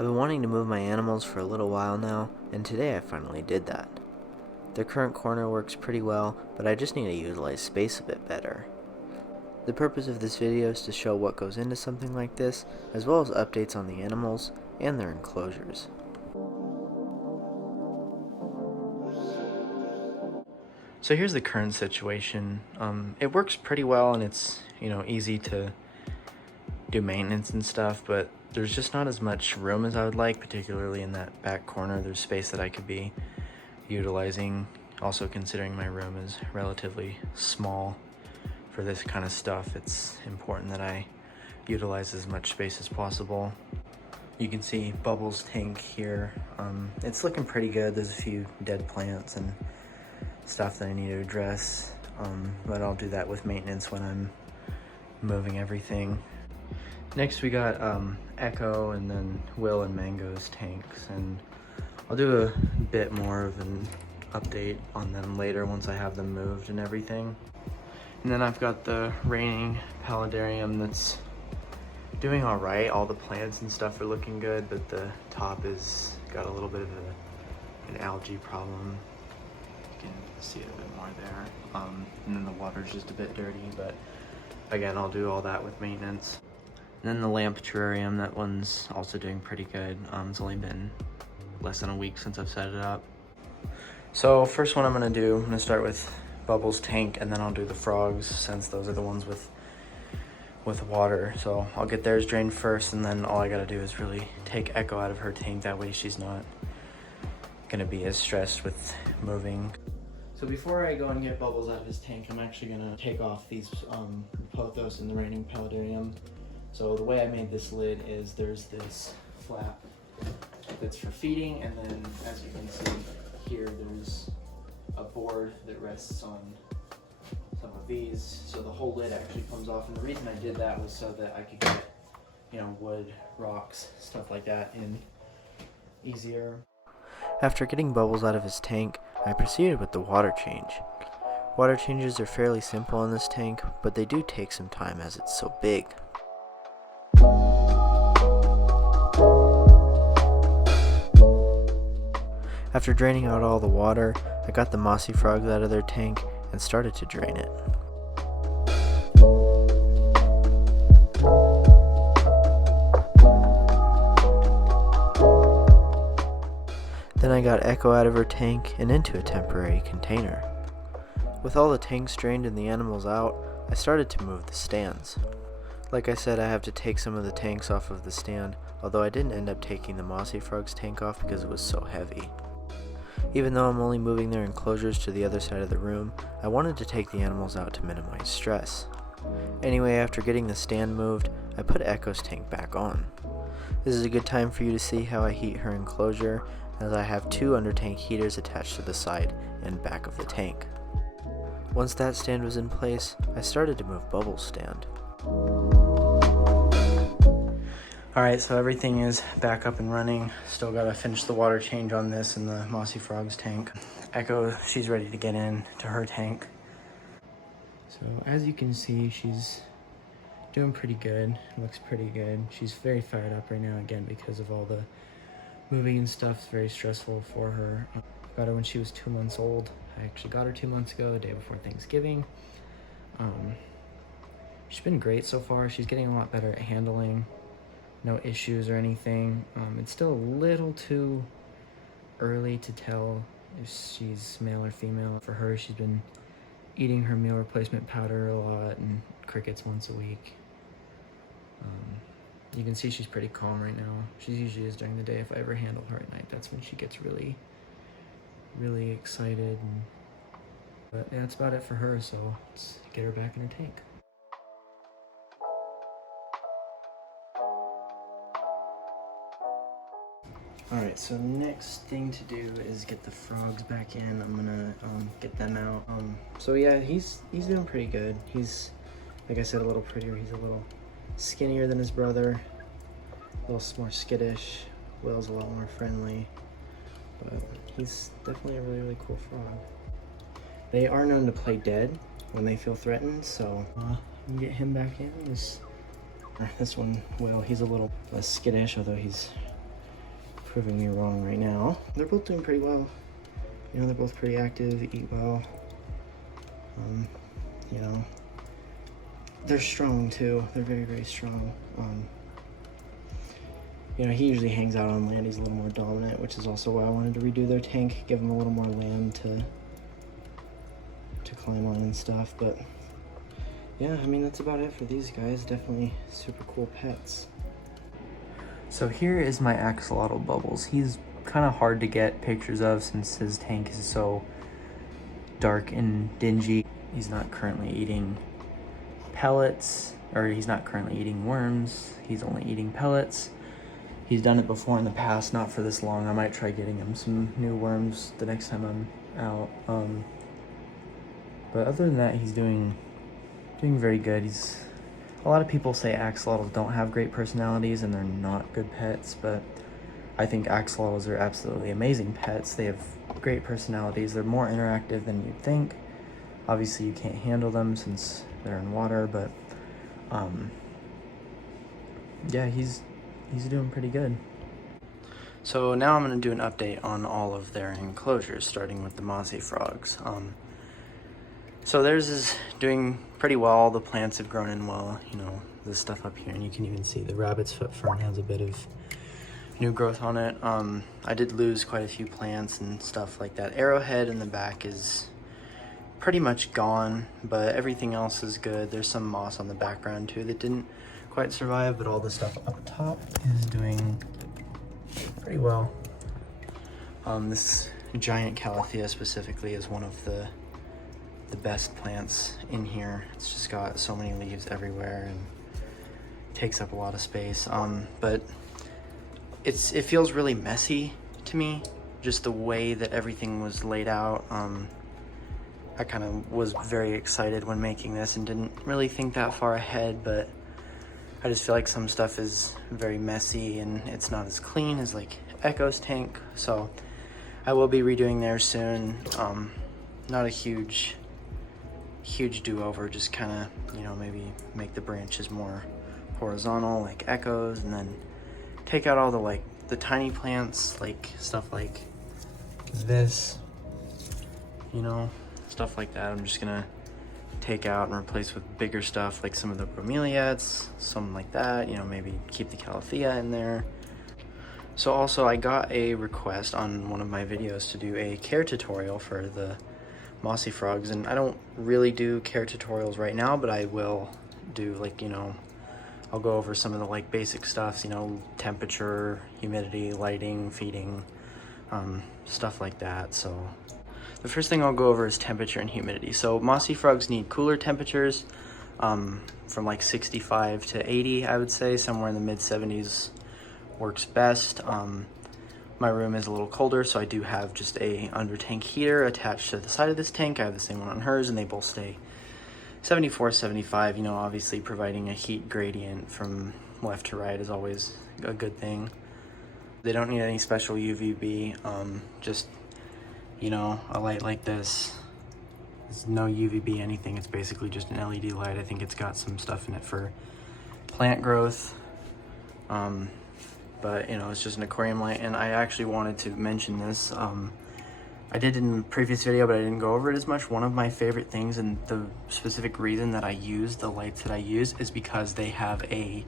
I've been wanting to move my animals for a little while now, and today I finally did that. Their current corner works pretty well, but I just need to utilize space a bit better. The purpose of this video is to show what goes into something like this, as well as updates on the animals and their enclosures. So here's the current situation. It works pretty well and it's, easy to do maintenance and stuff, but there's just not as much room as I would like, particularly in that back corner. There's space that I could be utilizing, also considering my room is relatively small for this kind of stuff. It's important that I utilize as much space as possible. You can see Bubbles' tank here. It's looking pretty good. There's a few dead plants and stuff that I need to address, but I'll do that with maintenance when I'm moving everything. Next we got Echo and then Will and Mango's tanks, and I'll do a bit more of an update on them later once I have them moved and everything. And then I've got the raining paludarium that's doing all right. All the plants and stuff are looking good, but the top is got a little bit of an algae problem. You can see it a bit more there. And then the water's just a bit dirty, but again, I'll do all that with maintenance. And then the lamp terrarium, that one's also doing pretty good. It's only been less than a week since I've set it up. So first one I'm gonna do, I'm gonna start with Bubbles' tank, and then I'll do the frogs, since those are the ones with water. So I'll get theirs drained first, and then all I gotta do is really take Echo out of her tank. That way she's not gonna be as stressed with moving. So before I go and get Bubbles out of his tank, I'm actually gonna take off these pothos in the raining paludarium. So the way I made this lid is there's this flap that's for feeding, and then as you can see here, there's a board that rests on some of these. So the whole lid actually comes off, and the reason I did that was so that I could get, wood, rocks, stuff like that in easier. After getting Bubbles out of his tank, I proceeded with the water change. Water changes are fairly simple in this tank, but they do take some time as it's so big. After draining out all the water, I got the mossy frogs out of their tank and started to drain it. Then I got Echo out of her tank and into a temporary container. With all the tanks drained and the animals out, I started to move the stands. Like I said, I have to take some of the tanks off of the stand, although I didn't end up taking the mossy frog's tank off because it was so heavy. Even though I'm only moving their enclosures to the other side of the room, I wanted to take the animals out to minimize stress. Anyway, after getting the stand moved, I put Echo's tank back on. This is a good time for you to see how I heat her enclosure, as I have two under tank heaters attached to the side and back of the tank. Once that stand was in place, I started to move Bubbles' stand. Alright, so everything is back up and running. Still gotta finish the water change on this and the mossy frog's tank. Echo, she's ready to get in to her tank. So as you can see, she's doing pretty good. Looks pretty good. She's very fired up right now, again, because of all the moving and stuff. It's very stressful for her. Got her when she was 2 months old. I actually got her 2 months ago, the day before Thanksgiving. She's been great so far. She's getting a lot better at handling. No issues or anything. It's still a little too early to tell if she's male or female. For her, she's been eating her meal replacement powder a lot and crickets once a week. You can see she's pretty calm right now. She usually is during the day. If I ever handle her at night, that's when she gets really, really excited. But yeah, that's about it for her, so let's get her back in her tank. Alright, so next thing to do is get the frogs back in. I'm gonna get them out. So yeah, he's doing pretty good. He's, like I said, a little prettier. He's a little skinnier than his brother, a little more skittish. Will's a lot more friendly, but he's definitely a really, really cool frog. They are known to play dead when they feel threatened, so get him back in. This one, Will, he's a little less skittish, although he's proving me wrong right now. They're both doing pretty well. You know, they're both pretty active, eat well. You know, they're strong too. They're very, very strong. You know, he usually hangs out on land. He's a little more dominant, which is also why I wanted to redo their tank, give him a little more land to climb on and stuff. But yeah, I mean, that's about it for these guys. Definitely super cool pets. So here is my axolotl Bubbles. He's kind of hard to get pictures of since his tank is so dark and dingy. He's not currently eating pellets, or he's not currently eating worms. He's only eating pellets. He's done it before in the past, not for this long. I might try getting him some new worms the next time I'm out. But other than that, he's doing very good. A lot of people say axolotls don't have great personalities and they're not good pets, but I think axolotls are absolutely amazing pets. They have great personalities. They're more interactive than you'd think. Obviously, you can't handle them since they're in water, but yeah, he's doing pretty good. So now I'm going to do an update on all of their enclosures, starting with the mossy frogs. So theirs is doing pretty well. The plants have grown in well, you know, this stuff up here, and you can even see the rabbit's foot fern has a bit of new growth on it. I did lose quite a few plants and stuff like that. Arrowhead in the back is pretty much gone, but everything else is good. There's some moss on the background too that didn't quite survive, but all the stuff up top is doing pretty well. This giant calathea specifically is one of the best plants in here. It's just got so many leaves everywhere and takes up a lot of space. But it feels really messy to me, just the way that everything was laid out. I kind of was very excited when making this and didn't really think that far ahead, but I just feel like some stuff is very messy and it's not as clean as like Echo's tank. So I will be redoing theirs soon. Not a huge do-over, just kind of, you know, maybe make the branches more horizontal like Echo's, and then take out all the tiny plants, like stuff like this, you know, stuff like that. I'm just gonna take out and replace with bigger stuff like some of the bromeliads, something like that, you know, maybe keep the calathea in there. So also I got a request on one of my videos to do a care tutorial for the mossy frogs, and I don't really do care tutorials right now, but I will do, like, you know, I'll go over some of the like basic stuff, you know, temperature, humidity, lighting, feeding, stuff like that. So the first thing I'll go over is temperature and humidity. So mossy frogs need cooler temperatures, from like 65 to 80, I would say. Somewhere in the mid 70s works best. My room is a little colder, so I do have just a under tank heater attached to the side of this tank. I have the same one on hers, and they both stay 74, 75, you know, obviously providing a heat gradient from left to right is always a good thing. They don't need any special UVB, just, you know, a light like this. There's no UVB anything, it's basically just an LED light. I think it's got some stuff in it for plant growth. But, you know, it's just an aquarium light, and I actually wanted to mention this. I did in the previous video, but I didn't go over it as much. One of my favorite things, and the specific reason that I use the lights that I use, is because they have a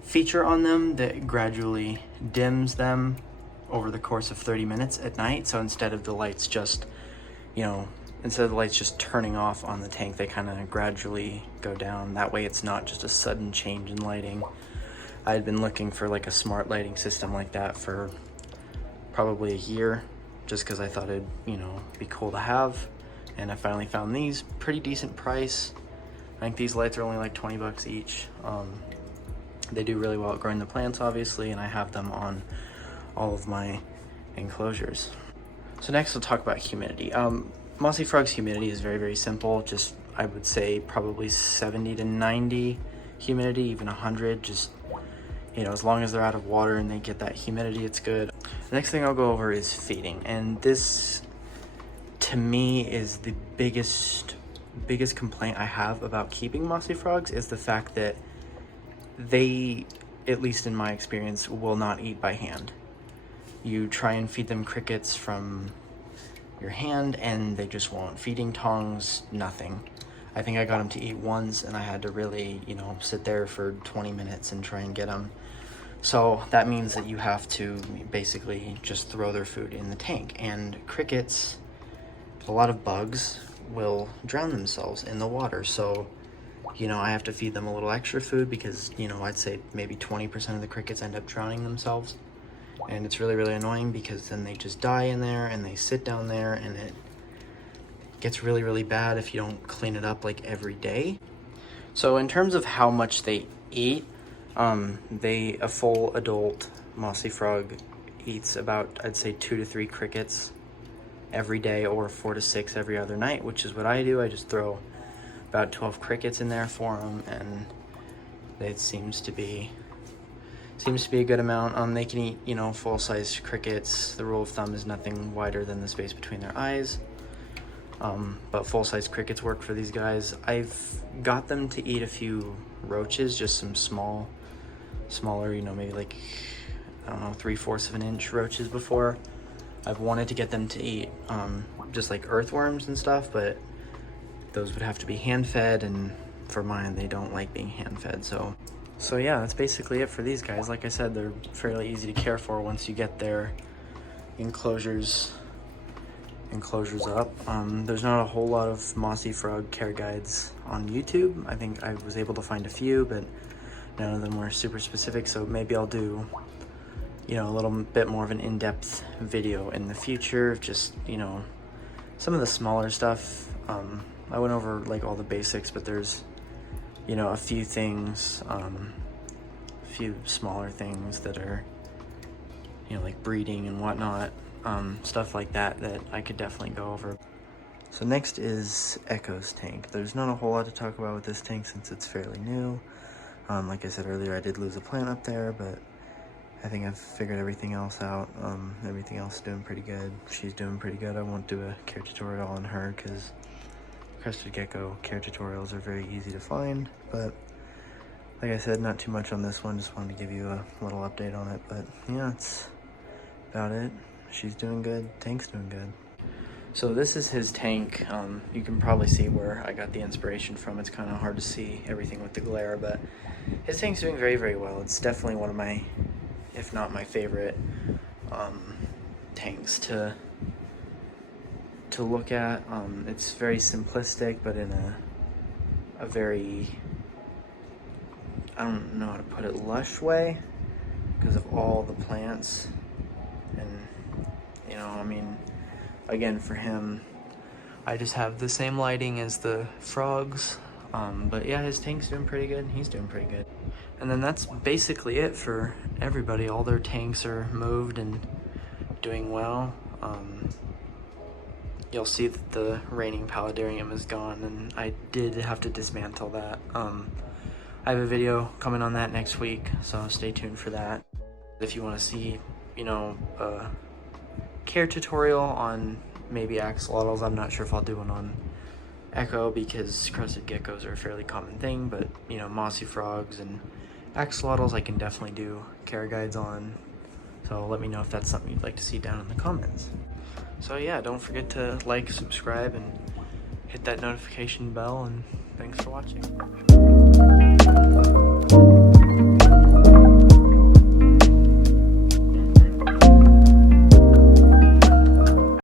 feature on them that gradually dims them over the course of 30 minutes at night. So instead of the lights just, you know, instead of the lights just turning off on the tank, they kind of gradually go down. That way it's not just a sudden change in lighting. I had been looking for like a smart lighting system like that for probably a year, just because I thought it'd, you know, be cool to have. And I finally found these. Pretty decent price. I think these lights are only like 20 bucks each. They do really well at growing the plants, obviously, and I have them on all of my enclosures. So next we'll talk about humidity. Mossy frog's humidity is very, very simple. Just, I would say probably 70 to 90 humidity, even 100. Just, you know, as long as they're out of water and they get that humidity, it's good. The next thing I'll go over is feeding, and this to me is the biggest complaint I have about keeping mossy frogs, is the fact that they, at least in my experience, will not eat by hand. you try and feed them crickets from your hand and they just won't. Feeding tongs, nothing. I think I got them to eat once and I had to really, you know, sit there for 20 minutes and try and get them. So that means that you have to basically just throw their food in the tank. And crickets, a lot of bugs, will drown themselves in the water. So, you know, I have to feed them a little extra food because, you know, I'd say maybe 20% of the crickets end up drowning themselves. And it's really, really annoying because then they just die in there and they sit down there, and it gets really, really bad if you don't clean it up like every day. So in terms of how much they eat, a full adult mossy frog eats about, I'd say, 2 to 3 crickets every day, or 4 to 6 every other night, which is what I do. I just throw about 12 crickets in there for them, and it seems to be a good amount. They can eat, you know, full-size crickets. The rule of thumb is nothing wider than the space between their eyes. But full-size crickets work for these guys. I've got them to eat a few roaches, just some smaller, you know, maybe like, I don't know, 3/4 of an inch roaches before. I've wanted to get them to eat just like earthworms and stuff, but those would have to be hand-fed, and for mine, they don't like being hand-fed. So yeah, that's basically it for these guys. Like I said, they're fairly easy to care for once you get their enclosures up. There's not a whole lot of mossy frog care guides on YouTube. I think I was able to find a few, but none of them were super specific. So maybe I'll do, you know, a little bit more of an in-depth video in the future. Just, you know, some of the smaller stuff. I went over like all the basics, but there's, you know, a few things, a few smaller things that are, you know, like breeding and whatnot, stuff like that I could definitely go over. So next is Echo's tank. There's not a whole lot to talk about with this tank since it's fairly new. Like I said earlier, I did lose a plant up there, but I think I've figured everything else out. Everything else is doing pretty good. She's doing pretty good. I won't do a care tutorial on her because crested gecko care tutorials are very easy to find, but like I said, not too much on this one. Just wanted to give you a little update on it, but yeah, that's about it. She's doing good, tank's doing good. So this is his tank. You can probably see where I got the inspiration from. It's kind of hard to see everything with the glare, but his tank's doing very, very well. It's definitely one of my, if not my favorite, tanks to look at. It's very simplistic, but in a very, I don't know how to put it, lush way, because of all the plants. And, you know, I mean, again, for him, I just have the same lighting as the frogs. But yeah, his tank's doing pretty good. He's doing pretty good. And then that's basically it for everybody. All their tanks are moved and doing well. You'll see that the reigning paludarium is gone, and I did have to dismantle that. I have a video coming on that next week, so stay tuned for that. If you want to see, you know, a care tutorial on maybe axolotls, I'm not sure if I'll do one on Echo because crested geckos are a fairly common thing, but, you know, mossy frogs and axolotls I can definitely do care guides on. So let me know if that's something you'd like to see down in the comments. So yeah, don't forget to like, subscribe, and hit that notification bell, and thanks for watching.